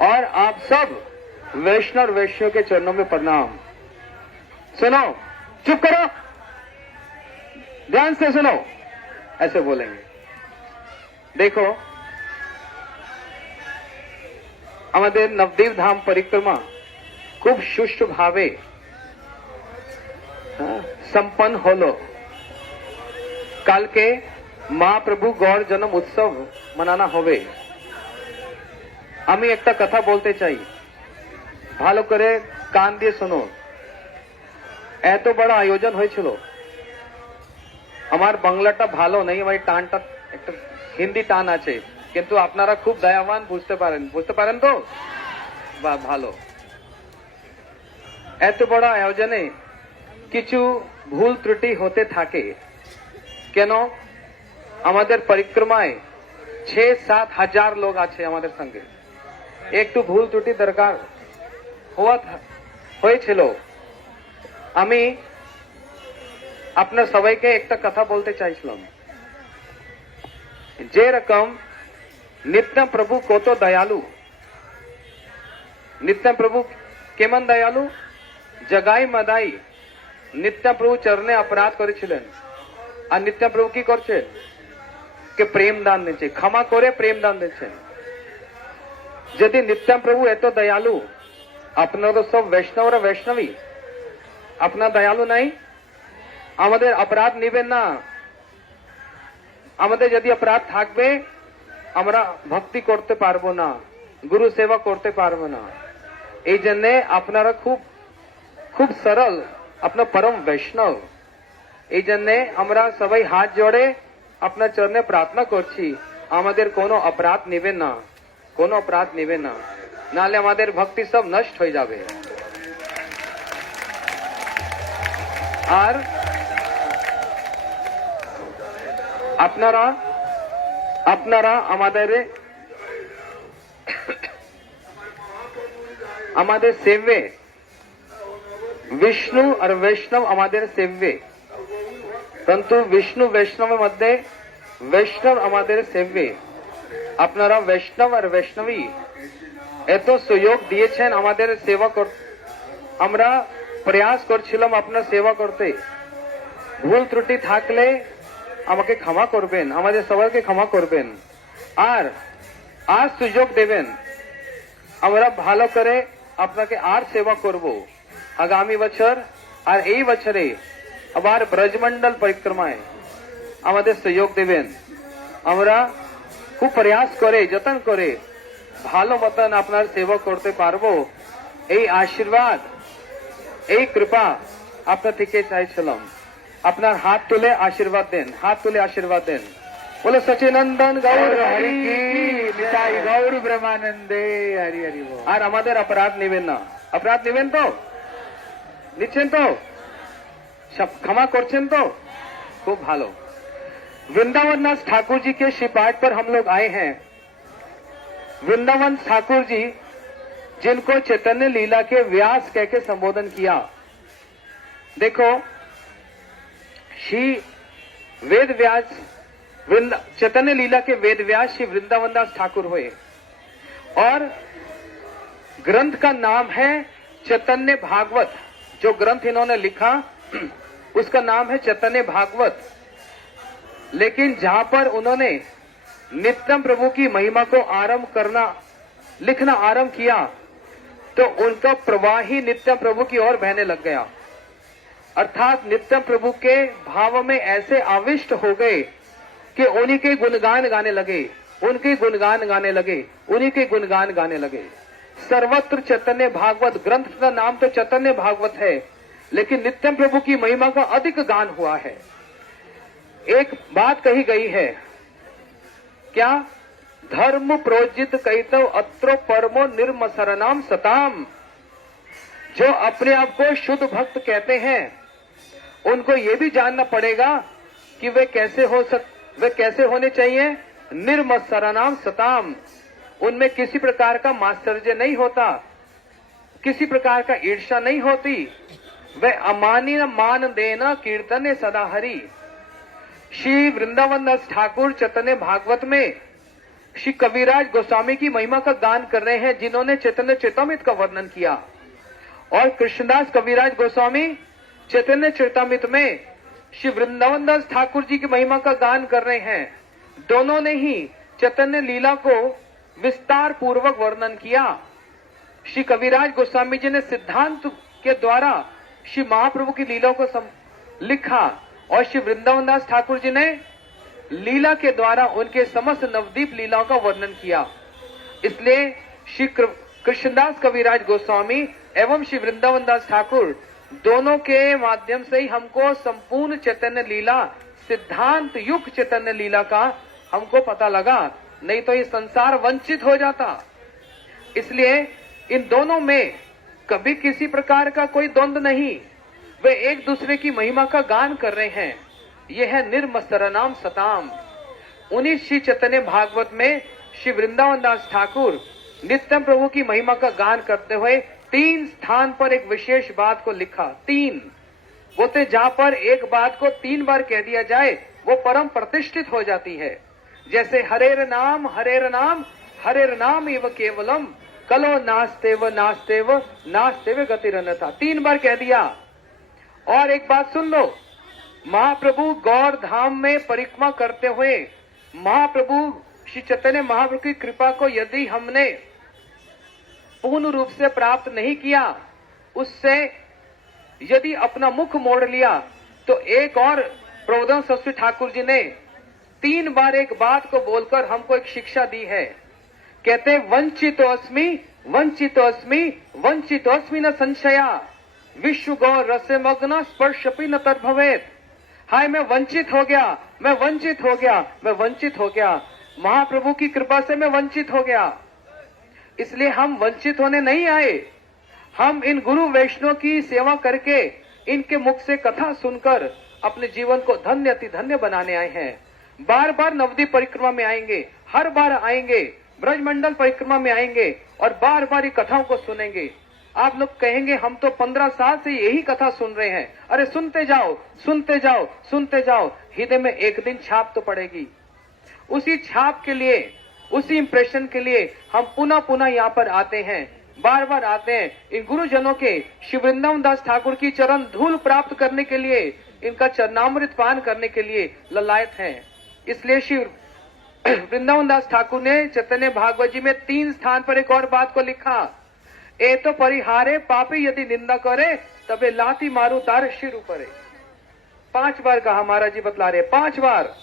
और आप सब वैष्णव और वैश्यों के चरणों में प्रणाम। सुनो, चुप करो, ध्यान से सुनो, ऐसे बोलेंगे। देखो, আমাদের নবদ্বীপ ধাম পরিক্রমা খুব সুষ্ঠুভাবে সম্পন্ন হলো। কালকে মহাপ্রভু গৌর জন্ম উৎসব মানানো হবে। আমি একটা কথা বলতে চাই, ভালো করে কান দিয়ে শোনো। এত বড় আয়োজন হয়েছিল। আমার বাংলাটা ভালো নেই, আমার টানটা একটা হিন্দি টান আছে, কিন্তু আপনারা খুব দয়াবান, বুঝতে পারেন তো? বা ভালো। এত বড় আয়োজনে কিছু ভুল ত্রুটি হতে থাকে কেন? আমাদের পরিক্রমায় 6-7 হাজার লোক আছে আমাদের সঙ্গে। একটু ভুল ত্রুটি দরকার হয়েছিল। আমি আপনার সবাইকে একটা কথা বলতে চাইছিলাম, যে রকম নিত্য প্রভু কত দয়ালু, নিত্য প্রভু কেমন দয়ালু, জগাই মাদাই নিত্য প্রভু চরণে অপরাধ করেছিলেন, আর নিত্য প্রভু কি করছেন? কে প্রেম দান দিচ্ছে, ক্ষমা করে প্রেম দান দিচ্ছেন। যদি নিত্য প্রভু এত দয়ালু, আপনারা তো সব বৈষ্ণব আর বৈষ্ণবী, আপনার দয়ালু নাই? আমাদের অপরাধ নেবেন না। আমাদের যদি অপরাধ থাকবে, আমরা ভক্তি করতে পারবো না, গুরু সেবা করতে পারবো না। এই জন্য আপনারা খুব খুব সরল, আপনার পরম বৈষ্ণব। এই জন্য আমরা সবাই হাত জোড়ে আপনার চরণে প্রার্থনা করছি, আমাদের কোনো অপরাধ নেবেন না, কোনো অপরাধ নেবেন না, নাহলে আমাদের ভক্তি সব নষ্ট হয়ে যাবে। আর আপনারা আমাদের সেব্যে, বিষ্ণু আর বৈষ্ণব আমাদের সেব্যে, কিন্তু বিষ্ণু বৈষ্ণবের মধ্যে বৈষ্ণব আমাদের সেব্যে। আপনারা বৈষ্ণব আর বৈষ্ণবী এত সুযোগ দিয়েছেন আমাদের সেবা করতে, আমরা প্রয়াস করছিলাম আপনার সেবা করতে। ভুল ত্রুটি থাকলে আমাকে ক্ষমা করবেন, আমাদের সবাইকে ক্ষমা করবেন, আর সুযোগ দেবেন। আমরা ভালো করে আপনাকে আর সেবা করব আগামী বছর। আর এই বছরে আবার ব্রজমন্ডল পরিক্রমায় আমাদের সুযোগ দেবেন। আমরা খুব প্রয়াস করে, যতন করে ভালো মতন আপনার সেবা করতে পারবো। এই আশীর্বাদ, এই কৃপা আপনার থেকে চাইছিলাম। আপনার হাত তুলে আশীর্বাদ দেন, হাত তুলে আশীর্বাদ দেন। বলে সচিনন্দন গৌর হরি কি, নিতাই গৌর ব্রহ্মানন্দে হরি হরি। আর আমাদের অপরাধ নেবেন না। অপরাধ নেবেন তো? নিচ্ছেন তো? সব ক্ষমা করছেন তো? খুব ভালো। वृंदावन दास ठाकुर जी के शिपाट पर हम लोग आए हैं। वृंदावन ठाकुर जी जिनको चैतन्य लीला के व्यास कह के संबोधन किया। देखो, श्री वेद व्यास, चैतन्य लीला के वेद व्यास श्री वृंदावन दास ठाकुर हुए, और ग्रंथ का नाम है चैतन्य भागवत। जो ग्रंथ इन्होंने लिखा उसका नाम है चैतन्य भागवत। लेकिन जहां पर उन्होंने नित्यम प्रभु की महिमा को लिखना आरंभ किया, तो उनका प्रवाह ही नित्यम प्रभु की ओर बहने लग गया। अर्थात नित्यम प्रभु के भाव में ऐसे आविष्ट हो गए कि उन्हीं के गुणगान गाने लगे, उनके गुणगान गाने लगे, उन्हीं के गुणगान गाने लगे। सर्वत्र चैतन्य भागवत, ग्रंथ का नाम तो चैतन्य भागवत है, लेकिन नित्यम प्रभु की महिमा का अधिक गान हुआ है। एक बात कही गई है, क्या? धर्म प्रोजित कहितव अत्रो परमो निर्मसरनाम सताम। जो अपने आप को शुद्ध भक्त कहते हैं, उनको ये भी जानना पड़ेगा कि वे कैसे होने चाहिए। निर्मत्सरनाम सताम, उनमें किसी प्रकार का मात्सर्य नहीं होता, किसी प्रकार का ईर्ष्या नहीं होती। वे अमानी मान देना कीर्तन सदा हरि। श्री वृंदावन दास ठाकुर चैतन्य भागवत में श्री कविराज गोस्वामी की महिमा का गान कर रहे हैं, जिन्होंने चैतन्य चेतामृत का वर्णन किया। और कृष्णदास कविराज गोस्वामी चैतन्य चेतामृत में श्री वृंदावन दास ठाकुर जी की महिमा का गान कर रहे हैं। दोनों ने ही चैतन्य लीला को विस्तार पूर्वक वर्णन किया। श्री कविराज गोस्वामी जी ने सिद्धांत के द्वारा श्री महाप्रभु की लीला को लिखा और श्री वृंदावन दास ठाकुर जी ने लीला के द्वारा उनके समस्त नवदीप लीलाओं का वर्णन किया। इसलिए श्री कृष्णदास कविराज गोस्वामी एवं श्री वृंदावन दास ठाकुर दोनों के माध्यम से ही हमको संपूर्ण चैतन्य लीला, सिद्धांत युक्त चैतन्य लीला का हमको पता लगा, नहीं तो ये संसार वंचित हो जाता। इसलिए इन दोनों में कभी किसी प्रकार का कोई द्वंद्व नहीं, वे एक दूसरे की महिमा का गान कर रहे हैं। यह है निर्मत्सरनाम सताम। उन्हीं श्री चैतन्य भागवत में श्री वृंदावन दास ठाकुर नित्यम प्रभु की महिमा का गान करते हुए 3 स्थान पर एक विशेष बात को लिखा। 3 बोलते जहां पर एक बात को 3 बार कह दिया जाए वो परम प्रतिष्ठित हो जाती है। जैसे हरेर नाम हरेर नाम एव केवलम कलो नास्तेव नास्तेव नास्तेव गतिरन्यथा। 3 बार कह दिया। और एक बात सुन लो, महाप्रभु गौर धाम में परिक्रमा करते हुए महाप्रभु श्री चैतन्य महाप्रभु की कृपा को यदि हमने पूर्ण रूप से प्राप्त नहीं किया, उससे यदि अपना मुख मोड़ लिया, तो एक और प्रबोधन सरस्वती ठाकुर जी ने 3 बार एक बात को बोलकर हमको एक शिक्षा दी है। कहते वंचितो अस्मि वंचितो अस्मि वंचितो अस्मि न संशया विश्व गौ रसे मग्न स्पर्शपि न तद्भवेत्। हाय मैं वंचित हो गया, मैं वंचित हो गया, मैं वंचित हो गया, महाप्रभु की कृपा से मैं वंचित हो गया। इसलिए हम वंचित होने नहीं आए, हम इन गुरु वैष्णव की सेवा करके इनके मुख से कथा सुनकर अपने जीवन को धन्य अति धन्य बनाने आए हैं। बार बार नवदीप परिक्रमा में आएंगे, हर बार आएंगे, ब्रजमंडल परिक्रमा में आएंगे और बार बार ये कथाओं को सुनेंगे। आप लोग कहेंगे हम तो 15 साल से यही कथा सुन रहे हैं। अरे सुनते जाओ, सुनते जाओ, सुनते जाओ, हृदय में एक दिन छाप तो पड़ेगी। उसी छाप के लिए, उसी इंप्रेशन के लिए हम पुनः पुनः यहाँ पर आते हैं, बार बार आते हैं। इन गुरुजनों के श्री वृंदावन दास ठाकुर की चरण धूल प्राप्त करने के लिए, इनका चरणामृत पान करने के लिए ललायत हैं। इसलिए श्री वृंदावन दास ठाकुर ने चैतन्य भागवत जी में 3 स्थान पर एक और बात को लिखा। ए तो परिहारे पापी यदि निंदा करे तबे लाती मारू तार शिर ऊपरे। 5 बार कहा महाराज जी बतला रहे, 5 बार।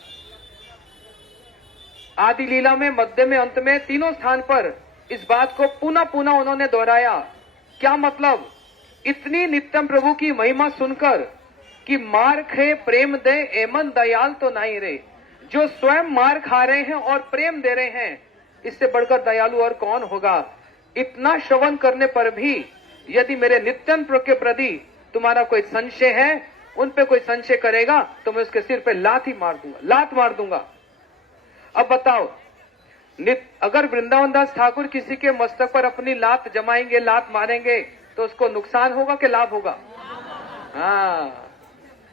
आदि लीला में, मध्य में, अंत में, तीनों स्थान पर इस बात को पुनः पुनः उन्होंने दोहराया। क्या मतलब? इतनी नित्यम प्रभु की महिमा सुनकर कि मार खे प्रेम दे एमन दयाल तो नहीं रे। जो स्वयं मार खा रहे हैं और प्रेम दे रहे हैं, इससे बढ़कर दयालु और कौन होगा। इतना श्रवण करने पर भी यदि मेरे नित्यम प्रभु के प्रति तुम्हारा कोई संशय है, उन पे कोई संशय करेगा तो मैं उसके सिर पे लात मार दूंगा। अब बताओ, अगर वृंदावन दास ठाकुर किसी के मस्तक पर अपनी लात जमाएंगे, लात मारेंगे, तो उसको नुकसान होगा कि लाभ होगा? हाँ,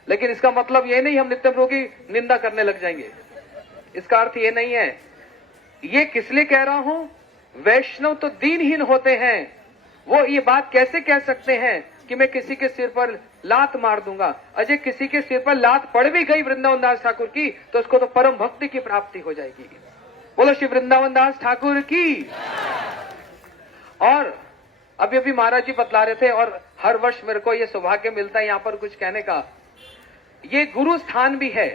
लेकिन इसका मतलब ये नहीं हम नित्य प्रभु की निंदा करने लग जाएंगे। इसका अर्थ ये नहीं है। ये किस लिए कह रहा हूं? वैष्णव तो दीनहीन होते हैं, वो ये बात कैसे कह सकते हैं कि मैं किसी के सिर पर लात मार दूंगा। अजय किसी के सिर पर लात पड़ भी गई वृंदावन दास ठाकुर की, तो उसको तो परम भक्ति की प्राप्ति हो जाएगी। बोलो श्री वृंदावन दास ठाकुर की। और अभी अभी महाराज जी बतला रहे थे, और हर वर्ष मेरे को ये सौभाग्य मिलता है यहाँ पर कुछ कहने का। ये गुरु स्थान भी है।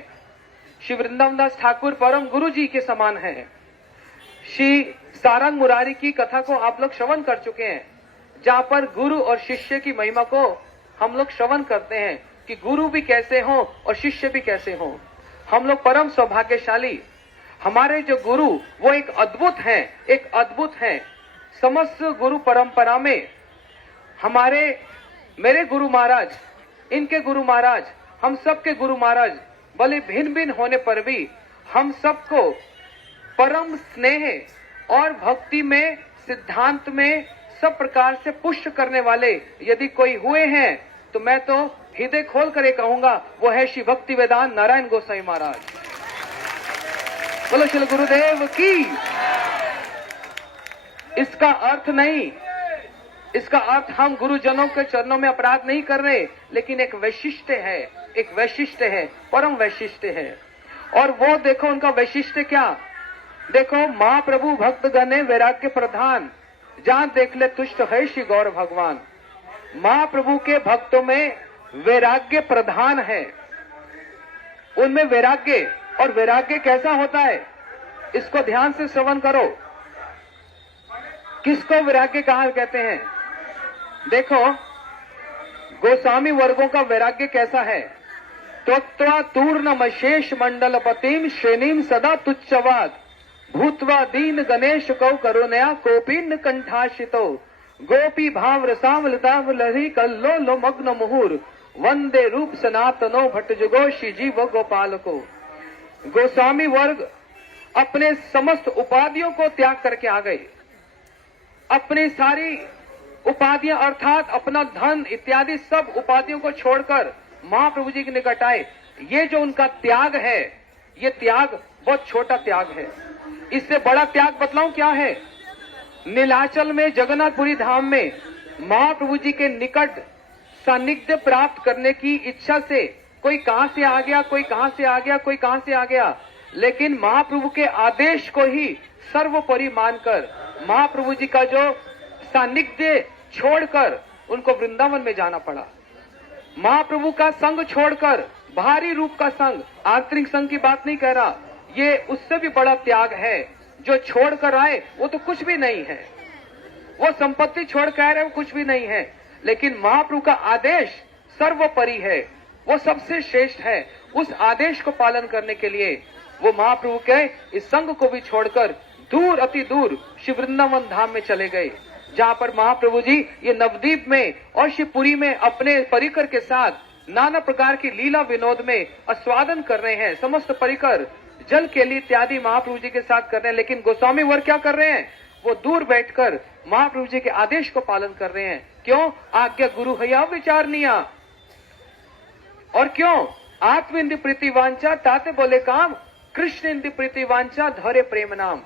श्री वृंदावन दास ठाकुर परम गुरु जी के समान है। श्री सारंग मुरारी की कथा को आप लोग श्रवण कर चुके हैं, जहां पर गुरु और शिष्य की महिमा को हम लोग श्रवण करते हैं कि गुरु भी कैसे हो और शिष्य भी कैसे हो। हम लोग परम सौभाग्यशाली। हमारे जो गुरु वो एक अद्भुत हैं, समस्त गुरु परंपरा में मेरे गुरु महाराज, इनके गुरु महाराज, हम सबके गुरु महाराज भले भिन्न भिन्न होने पर भी हम सबको परम स्नेह और भक्ति में, सिद्धांत में सब प्रकार से पुष्ट करने वाले यदि कोई हुए हैं, तो मैं तो हृदय खोल कर कहूंगा वो है श्री भक्ति वेदांत नारायण गोसाई महाराज। बोलो श्री गुरुदेव की। इसका अर्थ नहीं, इसका अर्थ हम गुरुजनों के चरणों में अपराध नहीं कर रहे, लेकिन एक वैशिष्ट है, एक वैशिष्ट है, परम वैशिष्ट है। और वो देखो उनका वैशिष्ट क्या, देखो महाप्रभु भक्त गणे वैराग्य प्रधान, जहां देख ले तुष्ट है श्री गौर भगवान। महाप्रभु के भक्तों में वैराग्य प्रधान है, उनमें वैराग्य। और वैराग्य कैसा होता है, इसको ध्यान से श्रवण करो। किसको वैराग्य कहा कहते हैं? देखो गोस्वामी वर्गों का वैराग्य कैसा है। त्वक्त्वा तूर्णमशेष मंडलपतिम श्रेणीम सदा तुच्छवाद भूतवा दीन गणेश कौ करुणया कोपिन कंठाशितो गोपी भाव रसामलताव लहरी कल्लो मग्न मुहुर वंदे रूप सनातनो भट्टजुगो शिजीव गोपाल को। गोस्वामी वर्ग अपने समस्त उपाधियों को त्याग करके आ गए, अपनी सारी उपाधियां अर्थात अपना धन इत्यादि सब उपाधियों को छोड़कर महाप्रभु जी के निकट आए। ये जो उनका त्याग है, ये त्याग बहुत छोटा त्याग है। इससे बड़ा त्याग बतलाऊं क्या है? नीलाचल में जगन्नाथपुरी धाम में महाप्रभु जी के निकट सानिध्य प्राप्त करने की इच्छा से कोई कहां से आ गया, कोई कहां से आ गया, कोई कहां से आ गया, लेकिन महाप्रभु के आदेश को ही सर्वोपरि मानकर महाप्रभु जी का जो सानिध्य छोड़कर उनको वृंदावन में जाना पड़ा। महाप्रभु का संग छोड़कर, बाहरी रूप का संग, आंतरिक संग की बात नहीं कह रहा, ये उससे भी बड़ा त्याग है। जो छोड़कर आए वो तो कुछ भी नहीं है, वो संपत्ति छोड़ कर आ रहे वो कुछ भी नहीं है, लेकिन महाप्रभु का आदेश सर्वोपरि है, वो सबसे श्रेष्ठ है। उस आदेश को पालन करने के लिए वो महाप्रभु के इस संग को भी छोड़कर दूर अति दूर श्री वृंदावन धाम में चले गए, जहां पर महाप्रभु जी ये नवद्वीप में और शिवपुरी में अपने परिकर के साथ नाना प्रकार की लीला विनोद में आस्वादन कर रहे हैं। समस्त परिकर जल के लिए इत्यादि महाप्रभु जी के साथ कर रहे हैं, लेकिन गोस्वामी वर्ग क्या कर रहे हैं? वो दूर बैठकर महाप्रभु जी के आदेश को पालन कर रहे हैं। क्यों? आज्ञा गुरु हया विचारनिया। और क्यों? आत्म इंद्र प्रीति वांछा ताते बोले काम, कृष्ण इंद्र प्रीति वांछा धरे प्रेम नाम।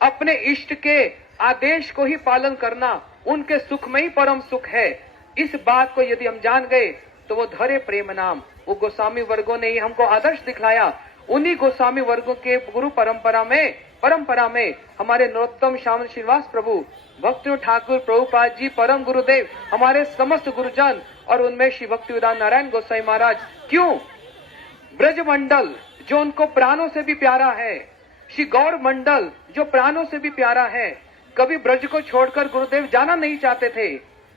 अपने इष्ट के आदेश को ही पालन करना उनके सुख में ही परम सुख है। इस बात को यदि हम जान गए तो वो धरे प्रेम नाम। वो गोस्वामी वर्गों ने ही हमको आदर्श दिखलाया। उन्हीं गोस्वामी वर्गों के गुरु परंपरा में हमारे नरोत्तम श्याम श्रीनिवास प्रभु, भक्ति ठाकुर प्रभुपाद जी, परम गुरुदेव, हमारे समस्त गुरुजन और उनमें श्री भक्तिवेदांत नारायण गोसाई महाराज। क्यों? ब्रजमंडल जो उनको प्राणों से भी प्यारा है, श्री गौर मंडल जो प्राणों से भी प्यारा है, कभी ब्रज को छोड़कर गुरुदेव जाना नहीं चाहते थे,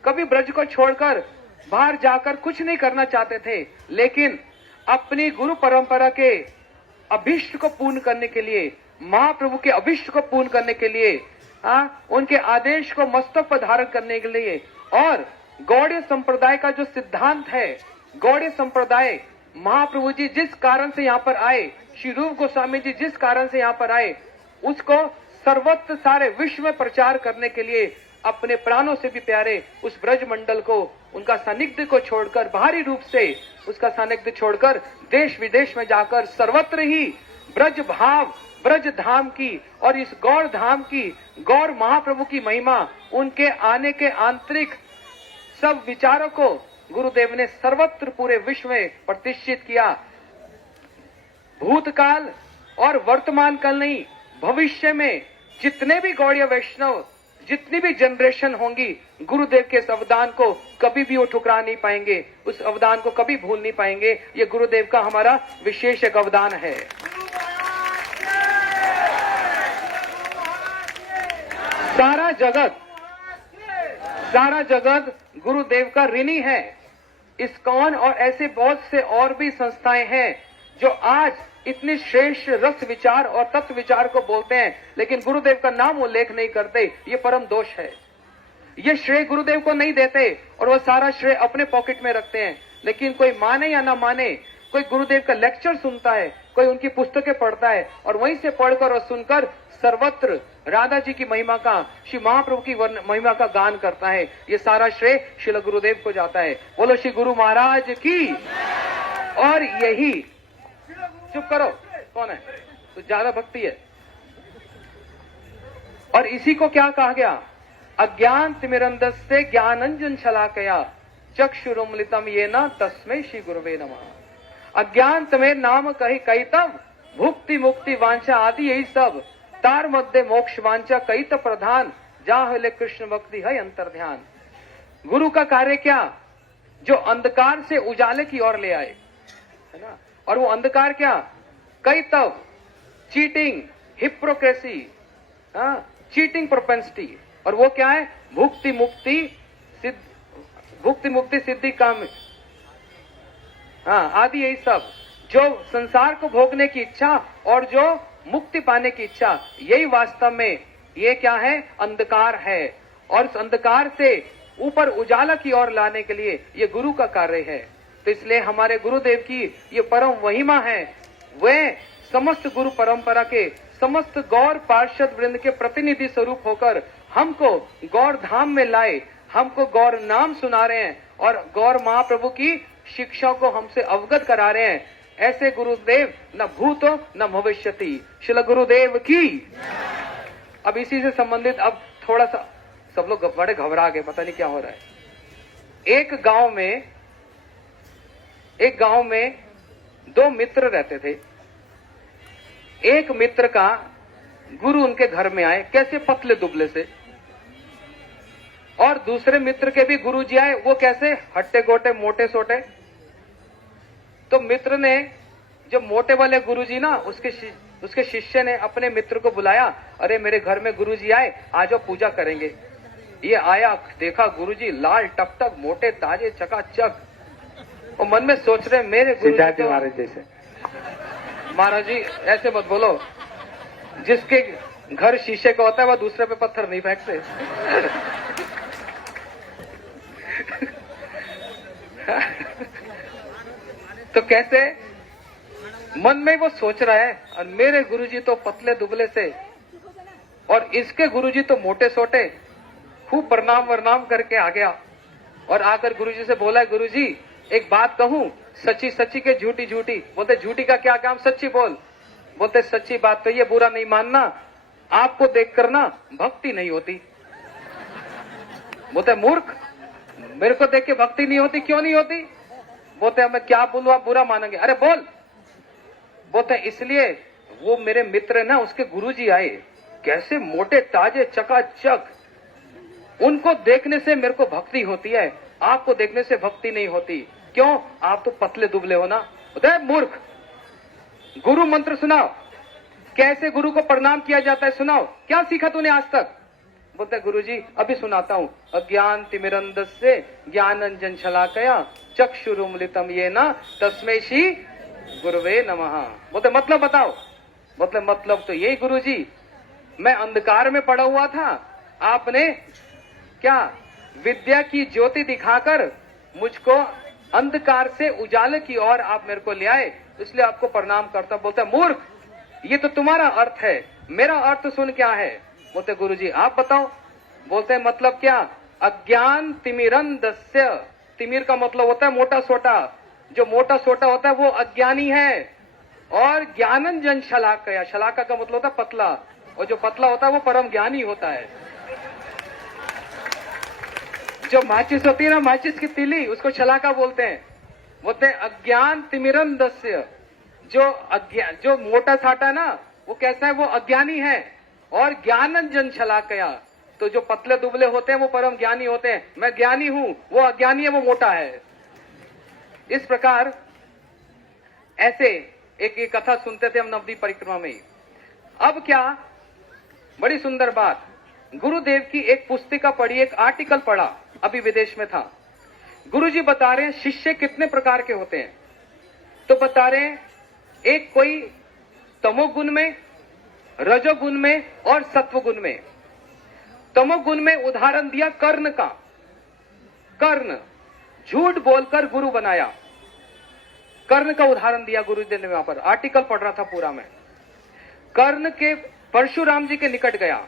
कभी ब्रज को छोड़कर बाहर जाकर कुछ नहीं करना चाहते थे, लेकिन अपनी गुरु परंपरा के अभिष्ट को पूर्ण करने के लिए, महाप्रभु के अभिष्ट को पूर्ण करने के लिए, उनके आदेश को मस्तक पर धारण करने के लिए, और गौड़ीय संप्रदाय का जो सिद्धांत है, गौड़ीय संप्रदाय महाप्रभु जी जिस कारण से यहाँ पर आए, श्री रूप गोस्वामी जी जिस कारण से यहाँ पर आए, उसको सर्वत्र सारे विश्व में प्रचार करने के लिए अपने प्राणों से भी प्यारे उस ब्रज मंडल को, उनका सानिध्य को छोड़कर, बाहरी रूप से उसका सानिध्य छोड़कर देश विदेश में जाकर सर्वत्र ही ब्रज भाव, ब्रज धाम की और इस गौर धाम की, गौर महाप्रभु की महिमा, उनके आने के आंतरिक सब विचारों को गुरुदेव ने सर्वत्र पूरे विश्व में प्रतिष्ठित किया। भूतकाल और वर्तमान काल नहीं, भविष्य में जितने भी गौड़ीय वैष्णव, जितनी भी जनरेशन होंगी, गुरुदेव के इस अवदान को कभी भी वो ठुकरा नहीं पाएंगे, उस अवदान को कभी भूल नहीं पाएंगे। ये गुरुदेव का हमारा विशेष एक अवदान है। सारा जगत गुरुदेव का ऋणी है। इस्कॉन और ऐसे बहुत से और भी संस्थाएं हैं जो आज इतनी श्रेष्ठ रस विचार और तत्व विचार को बोलते हैं, लेकिन गुरुदेव का नाम उल्लेख नहीं करते। ये परम दोष है। ये श्रेय गुरुदेव को नहीं देते और वो सारा श्रेय अपने पॉकेट में रखते हैं। लेकिन कोई माने या ना माने, कोई गुरुदेव का लेक्चर सुनता है, कोई उनकी पुस्तकें पढ़ता है और वहीं से पढ़कर और सुनकर सर्वत्र राधा जी की महिमा का, श्री महाप्रभु की महिमा का गान करता है। ये सारा श्रेय श्री गुरुदेव को जाता है। बोलो श्री गुरु महाराज की। और यही, चुप करो, कौन है? तो ज्यादा भक्ति है। और इसी को क्या कहा गया? अज्ञान तिमिरंधस्य ज्ञानांजन शलाकया चक्षुरुन्मीलितं येन तस्मै श्री गुरुवे नमः। अज्ञान तुम्हें नाम कही कही तब भुक्ति मुक्ति वांछा आदि यही सब तार मध्य मोक्ष वांछा कही तो प्रधान जा हले कृष्ण भक्ति है अंतर ध्यान। गुरु का कार्य क्या? जो अंधकार से उजाले की ओर ले आए, है ना। और वो अंधकार क्या? कई तब चीटिंग, हिप्रोक्रेसी, चीटिंग प्रोपेंसिटी। और वो क्या है? भुक्ति मुक्ति सिद्ध, भुक्ति मुक्ति सिद्धि काम, आदि यही सब। जो संसार को भोगने की इच्छा और जो मुक्ति पाने की इच्छा, यही वास्तव में ये क्या है? अंधकार है। और इस अंधकार से ऊपर उजाला की ओर लाने के लिए ये गुरु का कार्य है। तो इसलिए हमारे गुरुदेव की ये परम महिमा है। वे समस्त गुरु परंपरा के समस्त गौर पार्षद वृंद के प्रतिनिधि स्वरूप होकर हमको गौर धाम में लाए, हमको गौर नाम सुना रहे हैं और गौर महाप्रभु की शिक्षा को हमसे अवगत करा रहे हैं। ऐसे गुरुदेव न भूतो न भविष्यति। श्रील गुरुदेव की। अब इसी से संबंधित अब थोड़ा सा सब लोग बड़े घबरा गए, पता नहीं क्या हो रहा है। एक गांव में दो मित्र रहते थे। एक मित्र का गुरु उनके घर में आए, कैसे? पतले दुबले से। और दूसरे मित्र के भी गुरु जी आए, वो कैसे? हट्टे गोटे मोटे सोटे। तो मित्र ने, जो मोटे वाले गुरु जी ना, उसके शिष्य ने अपने मित्र को बुलाया, अरे मेरे घर में गुरु जी आए, आ जाओ पूजा करेंगे। ये आया, देखा गुरुजी लाल टकटक, मोटे ताजे चकाचक। और मन में सोच रहे मेरे गुरु जी महाराज जैसे। महाराज जी ऐसे मत बोलो, जिसके घर शीशे का होता है वह दूसरे पे पत्थर नहीं फेंकते। तो कैसे? मन में वो सोच रहा है, और मेरे गुरुजी तो पतले दुबले से और इसके गुरुजी तो मोटे सोटे। खूब प्रणाम वरनाम करके आ गया और आकर गुरुजी से बोला, गुरुजी एक बात कहूं, सच्ची सच्ची के झूठी झूठी। बोलते झूठी का क्या काम, सच्ची बोल। बोलते सच्ची बात तो ये, बुरा नहीं मानना, आपको देखकर ना भक्ति नहीं होती। बोलते मूर्ख, मेरे को देख के भक्ति नहीं होती, क्यों नहीं होती? बोलते मैं क्या बोलूं, आप बुरा मानेंगे। अरे बोल। बोलते इसलिए वो मेरे मित्र ना, उसके गुरुजी आए, कैसे मोटे ताजे चकाचक, उनको देखने से मेरे को भक्ति होती है, आपको देखने से भक्ति नहीं होती। क्यों? आप तो पतले दुबले हो ना। बोलते मूर्ख, गुरु मंत्र सुनाओ, कैसे गुरु को प्रणाम किया जाता है सुनाओ, क्या सीखा तूने आज तक? बोलते गुरुजी अभी सुनाता हूँ। अज्ञान तिमिरंधस्य ज्ञानांजन शलाकया चक्षुरुन्मीलितं येन तस्मै श्री गुरुवे नमः। बोलते मतलब बताओ। बोलते मतलब तो यही गुरुजी, मैं अंधकार में पड़ा हुआ था, आपने क्या विद्या की ज्योति दिखाकर मुझको अंधकार से उजाले की ओर आप मेरे को ले आए, इसलिए आपको प्रणाम करता। बोलते मूर्ख, ये तो तुम्हारा अर्थ है, मेरा अर्थ सुन क्या है? बोलते गुरुजी आप बताओ। बोलते मतलब क्या? अज्ञान तिमिरंधस्य। तिमिर का मतलब होता है मोटा सोटा, जो मोटा सोटा होता है वो अज्ञानी है। और ज्ञानांजन शलाकया, शलाका का मतलब होता है पतला, और जो पतला होता है वो परम ज्ञानी होता है। जो माचिस होती है ना, माचिस की तिली, उसको शलाका बोलते हैं। बोलते हैं अज्ञान तिमिरंधस्य, जो मोटा साटा ना, वो कैसा है? वो अज्ञानी है। और ज्ञानांजन शलाकया, तो जो पतले दुबले होते हैं वो परम ज्ञानी होते हैं। मैं ज्ञानी हूं, वो अज्ञानी है, वो मोटा है। इस प्रकार ऐसे एक कथा सुनते थे हम नवदीप परिक्रमा में। अब क्या बड़ी सुंदर बात, गुरुदेव की एक पुस्तिका पढ़ी, एक आर्टिकल पढ़ा, अभी विदेश में था। गुरुजी बता रहे हैं शिष्य कितने प्रकार के होते हैं। तो बता रहे हैं एक कोई तमोगुण में, रजोगुण में और सत्वगुण में। तमोगुण में उदाहरण दिया कर्ण का। कर्ण झूठ बोलकर गुरु बनाया। कर्ण का उदाहरण दिया गुरुदेव ने। वहां पर आर्टिकल पढ़ रहा था पूरा मैं। कर्ण के परशुराम जी के निकट गया,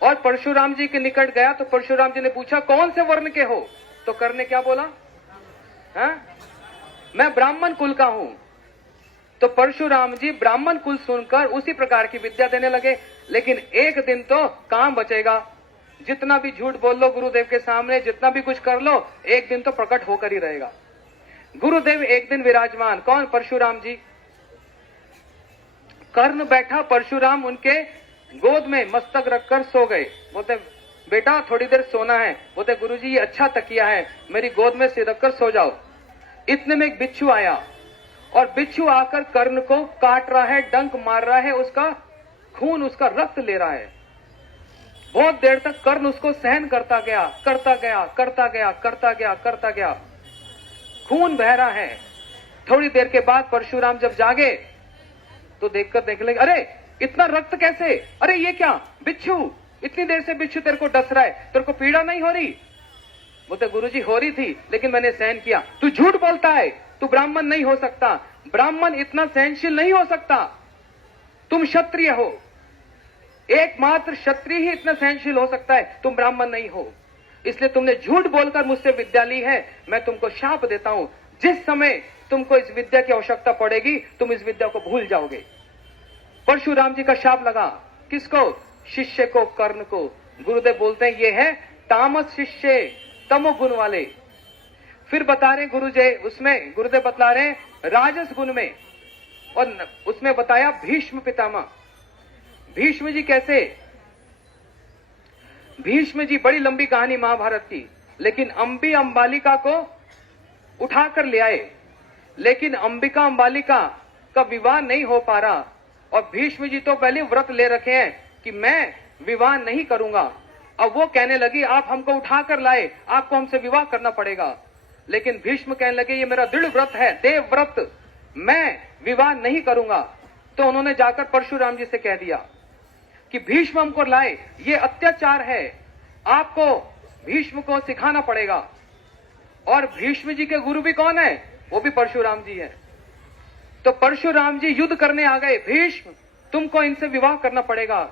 और परशुराम जी के निकट गया तो परशुराम जी ने पूछा कौन से वर्ण के हो? तो कर्ण ने क्या बोला? मैं ब्राह्मण कुल का हूं। तो परशुराम जी ब्राह्मण कुल सुनकर उसी प्रकार की विद्या देने लगे। लेकिन एक दिन तो काम बचेगा। जितना भी झूठ बोल लो गुरुदेव के सामने, जितना भी कुछ कर लो, एक दिन तो प्रकट होकर ही रहेगा। गुरुदेव एक दिन विराजमान, कौन? परशुराम जी। कर्ण बैठा, परशुराम उनके गोद में मस्तक रखकर सो गए। बोलते बेटा थोड़ी देर सोना है। बोलते गुरुजी ये अच्छा तकिया है, मेरी गोद में सिर रखकर सो जाओ। इतने में एक बिच्छू आया और बिच्छू आकर कर्ण को काट रहा है, डंक मार रहा है, उसका खून, उसका रक्त ले रहा है। बहुत देर तक कर्ण उसको सहन करता गया, करता गया, करता गया, करता गया, करता गया। खून बह रहा है। थोड़ी देर के बाद परशुराम जब जागे तो देखकर देखने लगे, अरे इतना रक्त कैसे? अरे ये क्या? बिच्छू, इतनी देर से बिच्छू तेरे को डस रहा है, तेरे को पीड़ा नहीं हो रही? बोलते गुरुजी हो रही थी, लेकिन मैंने सहन किया। तू झूठ बोलता है, तू ब्राह्मण नहीं हो सकता, ब्राह्मण इतना सहनशील नहीं हो सकता, तुम क्षत्रिय हो, एकमात्र क्षत्रिय ही इतना सहनशील हो सकता है, तुम ब्राह्मण नहीं हो, इसलिए तुमने झूठ बोलकर मुझसे विद्या ली है। मैं तुमको शाप देता हूं, जिस समय तुमको इस विद्या की आवश्यकता पड़ेगी तुम इस विद्या को भूल जाओगे। परशुराम जी का शाप लगा। किसको? शिष्य को, कर्ण को। गुरुदेव बोलते हैं ये है तामस शिष्य, तमोगुण वाले। फिर बता रहे गुरुजी, उसमें गुरुदेव बतला रहे राजस गुण में, और उसमें बताया भीष्म पितामह। भीष्म जी कैसे? भीष्म जी, बड़ी लंबी कहानी महाभारत की, लेकिन अंबी अंबालिका को उठाकर ले आए, लेकिन अंबिका अंबालिका का विवाह नहीं हो पा रहा, और भीष्म जी तो पहले व्रत ले रखे हैं कि मैं विवाह नहीं करूंगा। अब वो कहने लगी आप हमको उठाकर लाए, आपको हमसे विवाह करना पड़ेगा। लेकिन भीष्म कहने लगे ये मेरा दृढ़ व्रत है, देव व्रत, मैं विवाह नहीं करूंगा। तो उन्होंने जाकर परशुराम जी से कह दिया कि भीष्म हमको लाए, ये अत्याचार है, आपको भीष्म को सिखाना पड़ेगा। और भीष्म जी के गुरु भी कौन है? वो भी परशुराम जी है। तो परशुराम जी युद्ध करने आ गए। भीष्म तुमको इनसे विवाह करना पड़ेगा।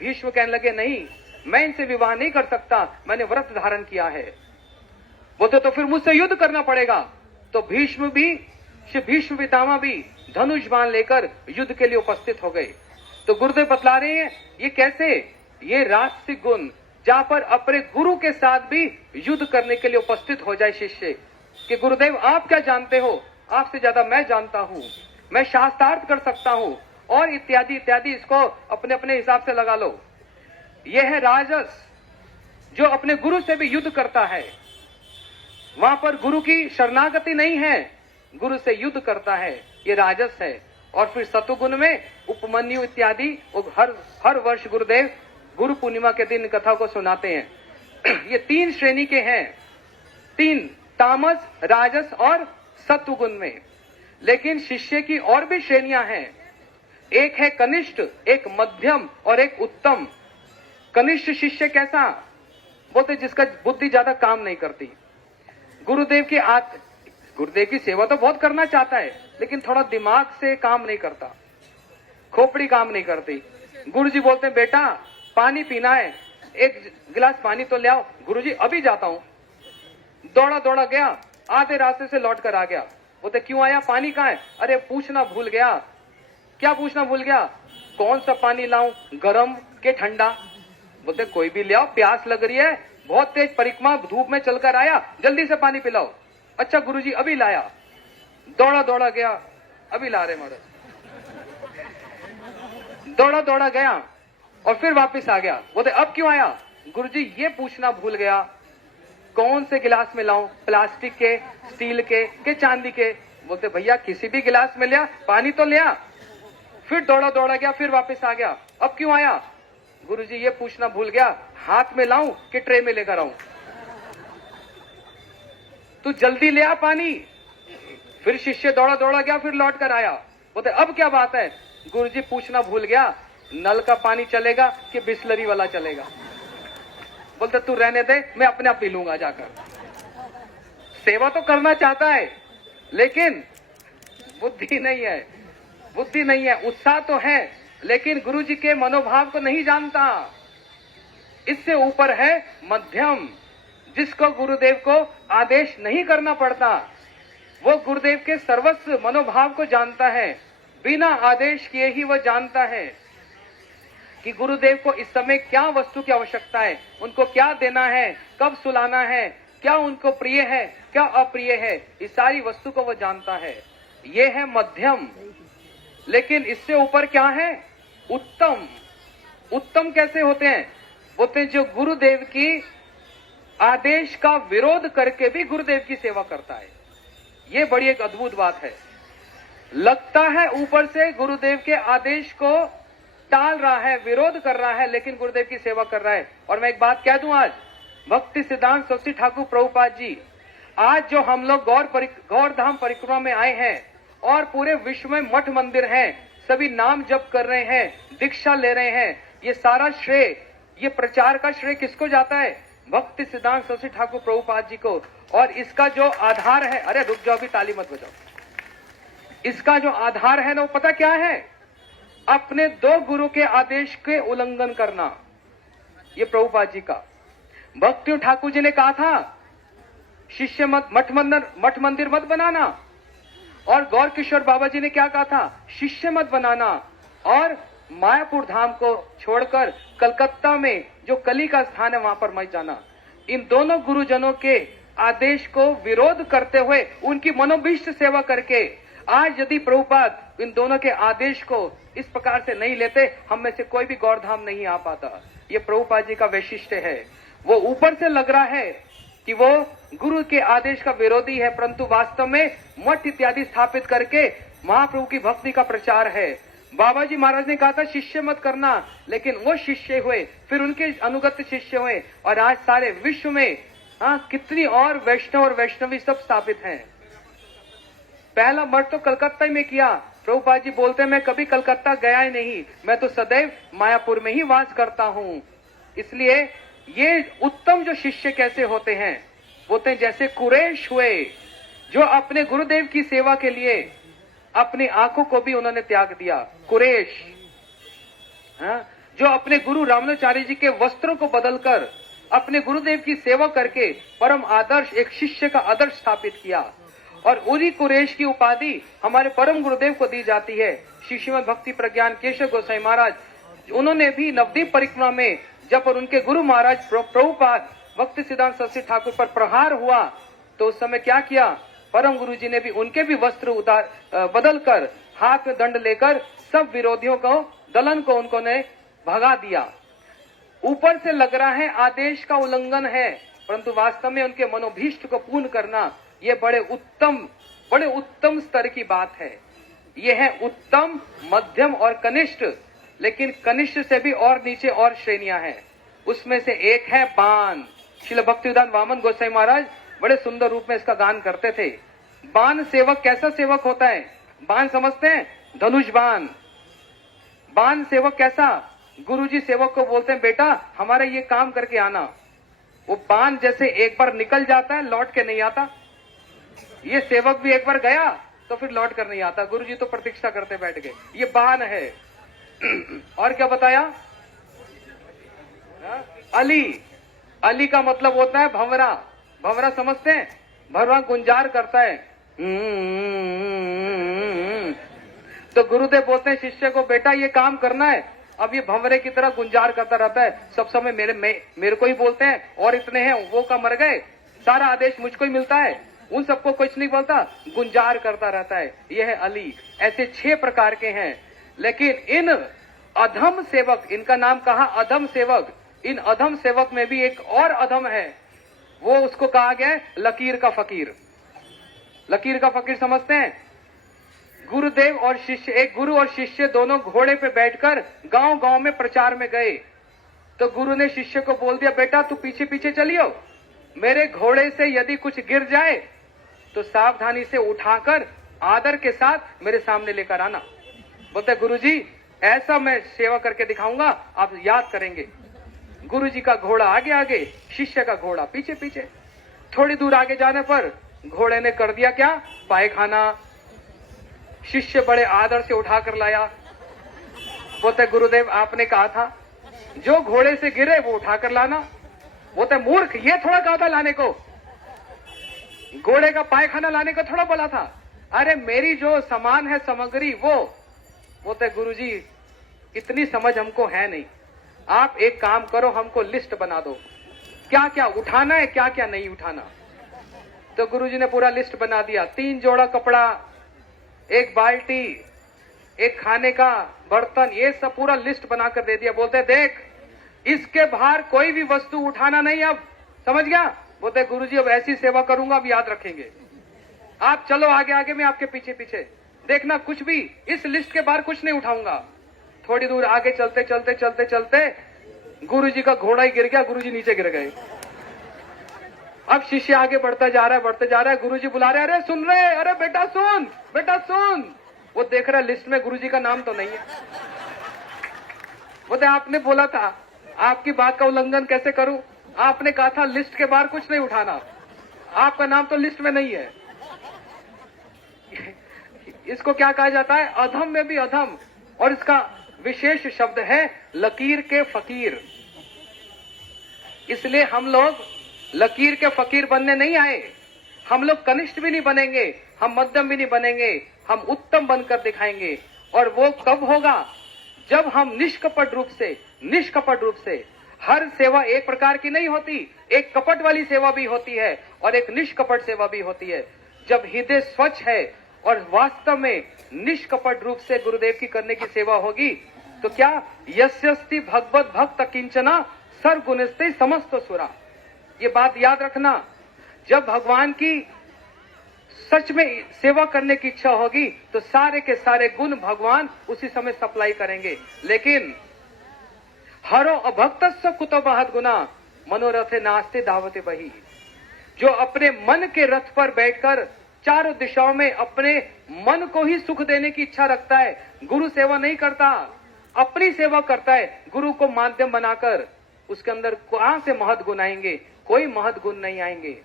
भीष्म कहने लगे नहीं, मैं इनसे विवाह नहीं कर सकता, मैंने व्रत धारण किया है। बोलते तो फिर मुझसे युद्ध करना पड़ेगा। तो भीष्म पितामह भी धनुष बाण लेकर युद्ध के लिए उपस्थित हो गए। तो गुरुदेव बतला रहे हैं ये कैसे? ये राजसिक गुण, जहां पर अपने गुरु के साथ भी युद्ध करने के लिए उपस्थित हो जाए शिष्य, कि गुरुदेव आप क्या जानते हो, आपसे ज्यादा मैं जानता हूं, मैं शास्त्रार्थ कर सकता हूं, और इत्यादि इत्यादि, इसको अपने अपने हिसाब से लगा लो। यह है राजस, जो अपने गुरु से भी युद्ध करता है। वहां पर गुरु की शरणागति नहीं है, गुरु से युद्ध करता है, ये राजस है। और फिर सतुगुण में उपमन्यु इत्यादि, हर वर्ष गुरुदेव गुरु पूर्णिमा के दिन कथा को सुनाते हैं। ये 3 श्रेणी के हैं, 3, तामस, राजस और सत्वगुण में। लेकिन शिष्य की और भी श्रेणियां हैं, एक है कनिष्ठ, एक मध्यम और एक उत्तम। कनिष्ठ शिष्य कैसा? बोलते जिसका बुद्धि ज्यादा काम नहीं करती। गुरुदेव की सेवा तो बहुत करना चाहता है, लेकिन थोड़ा दिमाग से काम नहीं करता, खोपड़ी काम नहीं करती। गुरुजी बोलते हैं बेटा पानी पीना है, एक गिलास पानी तो ले आओ। गुरुजी अभी जाता हूं। दौड़ा दौड़ा गया, आधे रास्ते से लौट कर आ गया। बोलते क्यों आया, पानी कहाँ है? अरे पूछना भूल गया। क्या पूछना भूल गया? कौन सा पानी लाऊं, गरम के ठंडा? बोलते कोई भी ले आओ, प्यास लग रही है, बहुत तेज परिक्रमा धूप में चलकर आया, जल्दी से पानी पिलाओ। अच्छा गुरुजी अभी लाया। दौड़ा दौड़ा गया, अभी ला रहे महाराज। दौड़ा दौड़ा गया और फिर वापस आ गया। बोलते अब क्यों आया? गुरुजी ये पूछना भूल गया, कौन से गिलास में लाऊं, प्लास्टिक के, स्टील के चांदी के? बोलते भैया किसी भी गिलास में लिया, पानी तो लिया। फिर दौड़ा दौड़ा गया, फिर वापस आ गया। अब क्यों आया? गुरुजी ये पूछना भूल गया, हाथ में लाऊं कि ट्रे में लेकर आऊं? तू जल्दी ले आ पानी। फिर शिष्य दौड़ा दौड़ा गया, फिर लौट कर आया। बोलते अब क्या बात है? गुरुजी पूछना भूल गया, नल का पानी चलेगा कि बिस्लरी वाला चलेगा? बोलते तू रहने दे, मैं अपने आप पी लूंगा जाकर। सेवा तो करना चाहता है, लेकिन बुद्धि नहीं है, बुद्धि नहीं है। उत्साह तो है, लेकिन गुरुजी के मनोभाव को नहीं जानता। इससे ऊपर है मध्यम, जिसको गुरुदेव को आदेश नहीं करना पड़ता, वो गुरुदेव के सर्वस्व मनोभाव को जानता है, बिना आदेश किए ही वह जानता है। कि गुरुदेव को इस समय क्या वस्तु की आवश्यकता है, उनको क्या देना है, कब सुलाना है, क्या उनको प्रिय है, क्या अप्रिय है, इस सारी वस्तु को वो जानता है। ये है मध्यम। लेकिन इससे ऊपर क्या है? उत्तम। उत्तम कैसे होते हैं? बोलते हैं जो गुरुदेव की आदेश का विरोध करके भी गुरुदेव की सेवा करता है। ये बड़ी एक अद्भुत बात है। लगता है ऊपर से गुरुदेव के आदेश को टाल रहा है, विरोध कर रहा है, लेकिन गुरुदेव की सेवा कर रहा है। और मैं एक बात कह दूं, आज भक्ति सिद्धांत सरस्वती ठाकुर प्रभुपाद जी, आज जो हम लोग गौर धाम परिक्रमा में आए हैं और पूरे विश्व में मठ मंदिर हैं, सभी नाम जप कर रहे हैं, दीक्षा ले रहे हैं, ये सारा श्रेय, ये प्रचार का श्रेय किसको जाता है? भक्ति सिद्धांत सरस्वती ठाकुर प्रभुपाद जी को। और इसका जो आधार है, अरे रुक जाओ, भी ताली मत बजाओ। इसका जो आधार है ना, वो पता क्या है? अपने दो गुरु के आदेश के उल्लंघन करना। ये प्रभुपाद जी का। भक्ति ठाकुर जी ने कहा था शिष्य मत मठ मंदिर मत बनाना, और गौर किशोर बाबा जी ने क्या कहा था? शिष्य मत बनाना। और मायापुर धाम को छोड़कर कलकत्ता में जो कली का स्थान है वहां पर मत जाना। इन दोनों गुरुजनों के आदेश को विरोध करते हुए, उनकी मनोभीष्ट सेवा करके, आज यदि प्रभुपाद इन दोनों के आदेश को इस प्रकार से नहीं लेते, हम में से कोई भी गौरधाम नहीं आ पाता। ये प्रभुपाद जी का वैशिष्ट्य है। वो ऊपर से लग रहा है कि वो गुरु के आदेश का विरोधी है, परंतु वास्तव में मठ इत्यादि स्थापित करके महाप्रभु की भक्ति का प्रचार है। बाबा जी महाराज ने कहा था शिष्य मत करना, लेकिन वो शिष्य हुए, फिर उनके अनुगत शिष्य हुए, और आज सारे विश्व में कितनी और वैष्णव और वैष्णवी सब स्थापित हैं। पहला मठ तो कलकत्ता में किया। प्रभुपाद जी बोलते हैं मैं कभी कलकत्ता गया ही नहीं, मैं तो सदैव मायापुर में ही वास करता हूँ। इसलिए ये उत्तम जो शिष्य कैसे होते हैं? बोलते हैं जैसे कुरैश हुए, जो अपने गुरुदेव की सेवा के लिए अपनी आंखों को भी उन्होंने त्याग दिया। कुरैश, जो अपने गुरु रामानुजाचार्य जी के वस्त्रों को बदलकर अपने गुरुदेव की सेवा करके परम आदर्श, एक शिष्य का आदर्श स्थापित किया। और उन्हीं कुरैश की उपाधि हमारे परम गुरुदेव को दी जाती है। श्रीमद् भक्ति प्रज्ञान केशव गोसाई महाराज, उन्होंने भी नवदीप परिक्रमा में जब और उनके गुरु महाराज प्रभुपाद भक्ति सिद्धांत सरस्वती ठाकुर पर प्रहार हुआ, तो उस समय क्या किया? परम गुरु जी ने भी उनके भी वस्त्र बदलकर, हाथ में दंड लेकर सब विरोधियों को, दलन को उनको ने भगा दिया। ऊपर से लग रहा है आदेश का उल्लंघन है, परंतु वास्तव में उनके मनोभीष्ट को पूर्ण करना, ये बड़े उत्तम स्तर की बात है। ये है उत्तम, मध्यम और कनिष्ठ। लेकिन कनिष्ठ से भी और नीचे और श्रेणियां हैं। उसमें से एक है बाण। श्रील भक्तिवेदांत वामन गोसाई महाराज बड़े सुंदर रूप में इसका गान करते थे। बाण सेवक कैसा सेवक होता है? बाण समझते हैं? धनुष बाण। बाण सेवक कैसा? गुरुजी सेवक को बोलते हैं बेटा हमारा ये काम करके आना। वो बाण जैसे एक बार निकल जाता है, लौट के नहीं आता। ये सेवक भी एक बार गया तो फिर लौट कर नहीं आता। गुरुजी तो प्रतीक्षा करते बैठ गए। ये बाण है। और क्या बताया? अली। अली का मतलब होता है भंवरा। भंवरा समझते हैं? भंवरा गुंजार करता है। तो गुरुदेव बोलते हैं शिष्य को बेटा ये काम करना है। अब ये भंवरे की तरह गुंजार करता रहता है, सब समय मेरे को ही बोलते हैं, और इतने हैं वो का मर गए, सारा आदेश मुझको ही मिलता है, उन सबको कुछ नहीं बोलता, गुंजार करता रहता है। यह है अली। ऐसे 6 प्रकार के हैं। लेकिन इन अधम सेवक, इनका नाम कहा अधम सेवक, इन अधम सेवक में भी एक और अधम है। वो उसको कहा गया लकीर का फकीर। लकीर का फकीर समझते हैं? गुरुदेव और शिष्य, एक गुरु और शिष्य दोनों घोड़े पे बैठकर गांव-गांव में प्रचार में गए। तो गुरु ने शिष्य को बोल दिया बेटा तू पीछे पीछे चलियो, मेरे घोड़े से यदि कुछ गिर जाए तो सावधानी से उठाकर आदर के साथ मेरे सामने लेकर आना। बोलते गुरुजी ऐसा मैं सेवा करके दिखाऊंगा, आप याद करेंगे। गुरुजी का घोड़ा आगे आगे, शिष्य का घोड़ा पीछे पीछे। थोड़ी दूर आगे जाने पर घोड़े ने कर दिया क्या? पायखाना। शिष्य बड़े आदर से उठाकर लाया। बोलते गुरुदेव आपने कहा था जो घोड़े से गिरे वो उठाकर लाना। बोलते मूर्ख, ये थोड़ा कहा था लाने को, घोड़े का पायखाना लाने को थोड़ा बोला था। अरे मेरी जो सामान है सामग्री वो। बोलते गुरुजी इतनी समझ हमको है नहीं। आप एक काम करो, हमको लिस्ट बना दो, क्या क्या उठाना है, क्या क्या नहीं उठाना। तो गुरुजी ने पूरा लिस्ट बना दिया। 3 जोड़ा कपड़ा, 1 बाल्टी, 1 खाने का बर्तन, ये सब पूरा लिस्ट बनाकर दे दिया। बोलते देख, इसके बाहर कोई भी वस्तु उठाना नहीं। अब समझ गया? बोलते गुरुजी अब ऐसी सेवा करूंगा, अब याद रखेंगे। आप चलो आगे आगे, मैं आपके पीछे पीछे, देखना कुछ भी इस लिस्ट के बाहर कुछ नहीं उठाऊंगा। थोड़ी दूर आगे चलते चलते चलते चलते गुरुजी का घोड़ा ही गिर गया, गुरुजी नीचे गिर गए। अब शिष्य आगे बढ़ता जा रहा है, बढ़ते जा रहा है। गुरुजी बुला रहे, अरे सुन रहे, अरे बेटा सुन, बेटा सुन। वो देख रहा है लिस्ट में गुरुजी का नाम तो नहीं है। बोलते आपने बोला था, आपकी बात का उल्लंघन कैसे करूं? आपने कहा था लिस्ट के बाहर कुछ नहीं उठाना, आपका नाम तो लिस्ट में नहीं है। इसको क्या कहा जाता है? अधम में भी अधम। और इसका विशेष शब्द है लकीर के फकीर। इसलिए हम लोग लकीर के फकीर बनने नहीं आए। हम लोग कनिष्ठ भी नहीं बनेंगे, हम मध्यम भी नहीं बनेंगे, हम उत्तम बनकर दिखाएंगे। और वो कब होगा? जब हम निष्कपट रूप से, हर सेवा एक प्रकार की नहीं होती, एक कपट वाली सेवा भी होती है और एक निष्कपट सेवा भी होती है। जब हृदय स्वच्छ है और वास्तव में निष्कपट रूप से गुरुदेव की करने की सेवा होगी, तो क्या यस्यस्ति भगवत भक्त किंचना सर्वगुणस्ते समस्त सुरा। ये बात याद रखना। जब भगवान की सच में सेवा करने की इच्छा होगी तो सारे के सारे गुण भगवान उसी समय सप्लाई करेंगे। लेकिन हरो अभक्तस्व कुतो महत गुना मनोरथे नास्ते दावते बही। जो अपने मन के रथ पर बैठकर चारों दिशाओं में अपने मन को ही सुख देने की इच्छा रखता है, गुरु सेवा नहीं करता, अपनी सेवा करता है गुरु को माध्यम बनाकर, उसके अंदर कहां से महत गुण आएंगे? कोई महत गुण नहीं आएंगे।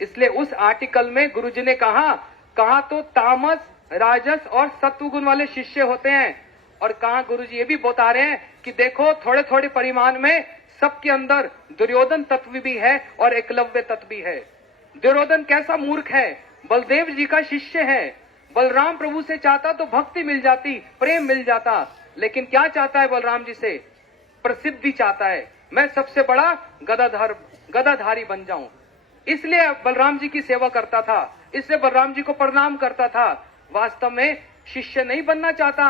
इसलिए उस आर्टिकल में गुरुजी ने कहा तो तामस, राजस और सत्व गुण वाले शिष्य होते हैं, और कहा गुरुजी ये भी बता रहे हैं कि देखो थोड़े थोड़े परिमाण में सबके अंदर दुर्योधन तत्व भी है और एकलव्य तत्व भी है। दुर्योधन कैसा मूर्ख है, बलदेव जी का शिष्य है। बलराम प्रभु से चाहता तो भक्ति मिल जाती, प्रेम मिल जाता, लेकिन क्या चाहता है बलराम जी से? प्रसिद्धि चाहता है, मैं सबसे बड़ा गदाधारी बन जाऊं। इसलिए बलराम जी की सेवा करता था, इसलिए बलराम जी को प्रणाम करता था। वास्तव में शिष्य नहीं बनना चाहता,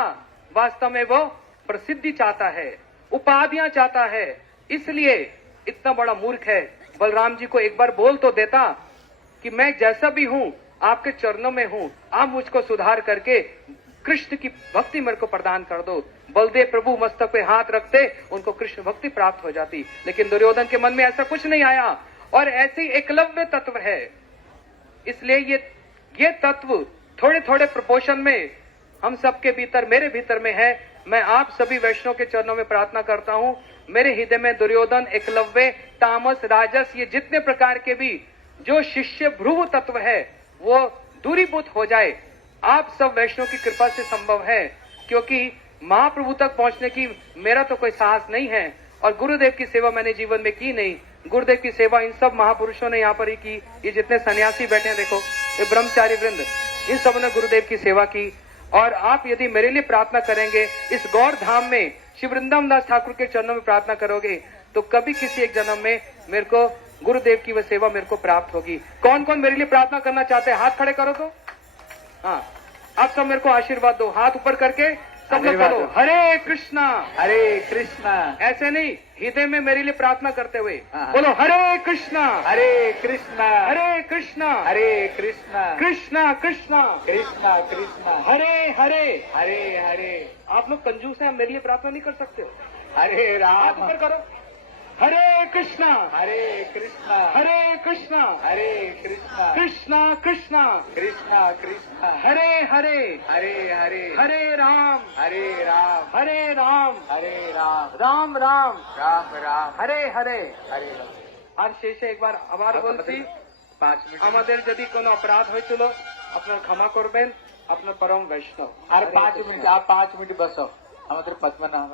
वास्तव में वो प्रसिद्धि चाहता है, उपाधियां चाहता है। इसलिए इतना बड़ा मूर्ख है। बलराम जी को एक बार बोल तो देता कि मैं जैसा भी हूं आपके चरणों में हूं, आप मुझको सुधार करके कृष्ण की भक्ति मेरे को प्रदान कर दो। बलदेव प्रभु मस्तक पे हाथ रखते, उनको कृष्ण भक्ति प्राप्त हो जाती। लेकिन दुर्योधन के मन में ऐसा कुछ नहीं आया, और ऐसे एकलव्य तत्व है। इसलिए ये तत्व थोड़े थोड़े प्रपोर्शन में हम सबके भीतर, मेरे भीतर में है। मैं आप सभी वैष्णव के चरणों में प्रार्थना करता हूं, मेरे हृदय में दुर्योधन, एकलव्य, तामस, राजस, ये जितने प्रकार के भी जो शिष्य भ्रुव तत्व है वो दूरीभूत हो जाए। आप सब वैष्णव की कृपा से संभव है, क्योंकि महाप्रभु तक पहुंचने की मेरा तो कोई साहस नहीं है, और गुरुदेव की सेवा मैंने जीवन में की नहीं। गुरुदेव की सेवा इन सब महापुरुषों ने यहाँ पर ही की। ये जितने सन्यासी बैठे हैं देखो, ये ब्रह्मचारी वृंद, इन सब ने गुरुदेव की सेवा की। और आप यदि मेरे लिए प्रार्थना करेंगे, इस गौर धाम में श्री वृंदावन दास ठाकुर के चरणों में प्रार्थना करोगे, तो कभी किसी एक जन्म में मेरे को गुरुदेव की वह सेवा मेरे को प्राप्त होगी। कौन कौन मेरे लिए प्रार्थना करना चाहते हैं? हाथ खड़े करो तो। हाँ, आप सब मेरे को आशीर्वाद दो, हाथ ऊपर करके सब लोग करो हरे कृष्णा हरे कृष्णा। ऐसे नहीं, हृदय में मेरे लिए प्रार्थना करते हुए बोलो हरे कृष्णा हरे कृष्णा हरे कृष्णा हरे कृष्णा कृष्णा कृष्णा कृष्णा कृष्णा हरे हरे हरे हरे। आप लोग कंजूस हैं, मेरे लिए प्रार्थना नहीं कर सकते हो। हरे हाथ राम ऊपर करो। हरे कृष्णा हरे कृष्णा हरे कृष्णा हरे कृष्णा कृष्णा कृष्णा कृष्णा कृष्णा हरे हरे हरे हरे हरे राम हरे राम हरे राम हरे राम राम राम राम राम हरे हरे हरे। আর শেষে একবার আবার বলছি, 5 মিনিট আমাদের যদি কোনো অপরাধ হয়েছিল আপনারা ক্ষমা করবেন, আপনার পরম বৈষ্ণব। আর 5 মিনিট, आप 5 মিনিট बसो, আমাদের पद्मनाभ